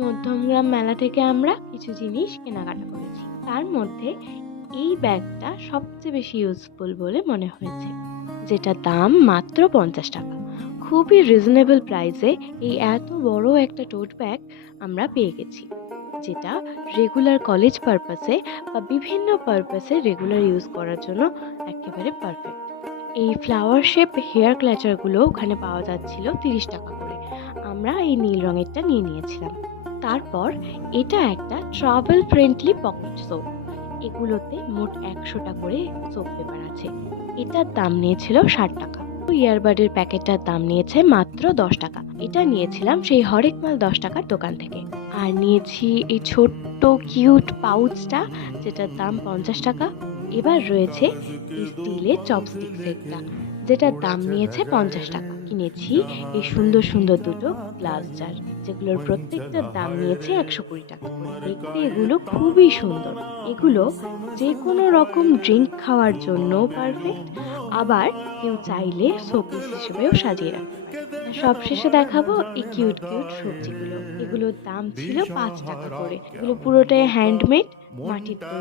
মধ্যমগ্রাম মেলা থেকে আমরা কিছু জিনিস কেনাকাটা করেছি। তার মধ্যে এই ব্যাগটা সবচেয়ে বেশি ইউজফুল বলে মনে হয়েছে, যেটার দাম মাত্র 50 টাকা। খুবই রিজনেবল প্রাইসে এই এত বড় একটা টোট ব্যাগ আমরা পেয়ে গেছি, যেটা রেগুলার কলেজ পারপাসে বা বিভিন্ন পারপাসে রেগুলার ইউজ করার জন্য একেবারে পারফেক্ট। এই ফ্লাওয়ার শেপ হেয়ার ক্ল্যাচারগুলো ওখানে পাওয়া যাচ্ছিল 30 টাকা করে। আমরা এই নীল রঙেরটা নিয়ে নিয়েছিলাম। তারপর এটা একটা ট্রাভেল ফ্রেন্ডলি পকেট সোপ। এগুলোতে মোট 100টা করে সোপ পেপার আছে। এটার দাম নিয়েছিল 60 টাকা। ইয়ারবাডের প্যাকেটটার দাম নিয়েছে মাত্র 10 টাকা। এটা নিয়েছিলাম সেই হরেক মাল 10 টাকার দোকান থেকে। আর নিয়েছি এই ছোট্ট কিউট পাউচটা, যেটার দাম 50 টাকা। এবার রয়েছে এই স্টিলের চপস্টিক সেটটা, যেটার দাম নিয়েছে 50 টাকা। কিনেছি এই সুন্দর সুন্দর দুটো গ্লাস জার, যেগুলোর প্রত্যেকটার দাম নিয়েছে 120 টাকা করে। দেখতে এগুলো খুবই সুন্দর। এগুলো যে কোনো রকম ড্রিঙ্ক খাওয়ার জন্য পারফেক্ট, আবার কেউ চাইলে শোপিস হিসেবেও সাজিয়ে রাখতে পারে। সবশেষে দেখাবো এই কিউট কিউট সবজিগুলো। এগুলোর দাম ছিল 5 টাকা করে। এগুলো পুরোটাই হ্যান্ডমেড, মাটির তৈরি।